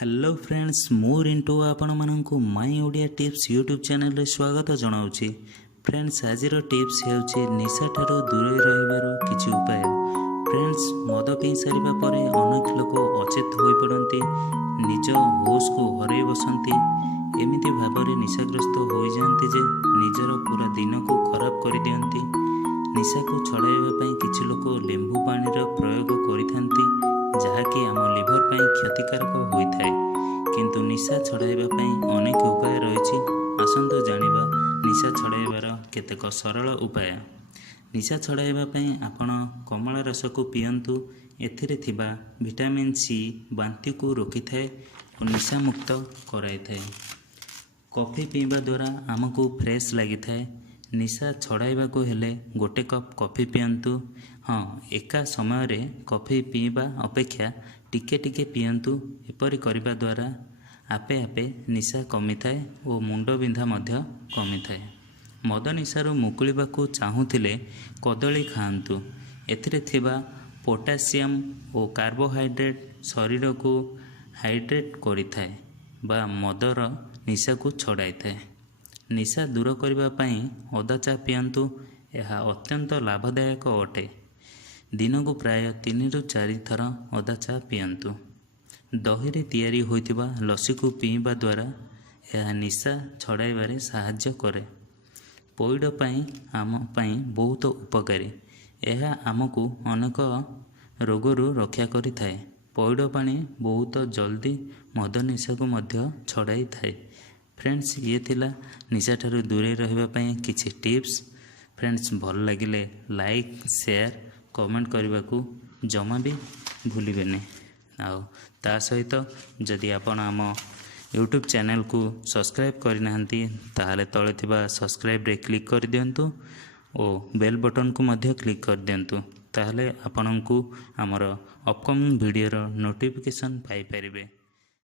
Hello friends मु रिंटू आपण मानक माई ओडिया टिप्स यूट्यूब चैनल रे स्वागत जनाऊँगी। फ्रेंड्स आज टिप्स हेउची निशा ठारू दूर रहिबारु किछि उपाय। फ्रेंड्स मद पी सारिबा परे अनेक लोक अचेत होई पड़ती, निज होश को हरई बसंती, एमिति भाबरे निशाग्रस्त हो जाती जे निजर पूरा दिन को खराब कर दियंती। निशा को छड़ाइबा पई किछि लोक लेंबू पानी रो प्रयोग करिथांती, जहाँकि आम लिभर पर क्षतिकारक होता है। किंतु निशा छड़ाइबा पई अनेक उपाय रही। आसंतु जानिबा निशा छड़ाइबार केतेक सरल उपाय। निशा छड़ाइबा पई आपण कमला रस को पियंतु। एथिरे थिबा विटामिन सी बांति को रोकिथाए और निशा मुक्त कराइथाए। कॉफी पीवा द्वारा आमको फ्रेश लगिथाए। निशा छड़ाइबा को हेले गोटे कप कॉफी पियंतु। हाँ, एका समय रे कॉफी पीवा अपेक्षा टिके टिके पियंतु। एपरि करिबा द्वारा आपे आपे निशा कमी थाए और मुंड बिंधा मध्य कमी थाए। मद निशारू मुकुलिबाकू चाहूथिले कदली खाआंतु। एथिरे थिबा पोटासियम और कार्बोहाइड्रेट शरीर को हाइड्रेट करिथाए बा मदर निशा को छड़ाई थाए। निशा दूर करबा पई अदा चा पियंतु। यह अत्यंत लाभदायक अटे। दिन को प्राय 3 ରୁ 4 थर अदा चा पियंतु। दही रे तैयारी होइतिबा लस्सी को पीवा द्वारा यह निशा छड़ाइबारे साहाय्य करे। पौड पई आम पई बहुत उपकारी। यह आमको अनेक रोगरू रक्षा करि थाए। पौड पानी बहुत जल्दी मद निशा को मध्य छड़ाई थाए। फ्रेंड्स ये थिला निशा ठारू दूरे रहिबा पई किछि टिप्स। फ्रेंड्स भल लागिले लाइक शेयर कमेंट करने को जमा भी भूलिबेनी। आउ ता सहित जदि आपण आम यूट्यूब चैनल को सब्सक्राइब करनाहांती ताहाले तळे थिबा सब्सक्राइब रे क्लिक कर दियंतु और बेल बटन को मध्य क्लिक कर दियंतु। ताहाले आपनकु हमर अपकमिंग वीडियो रो नोटिफिकेशन पाई परिबे।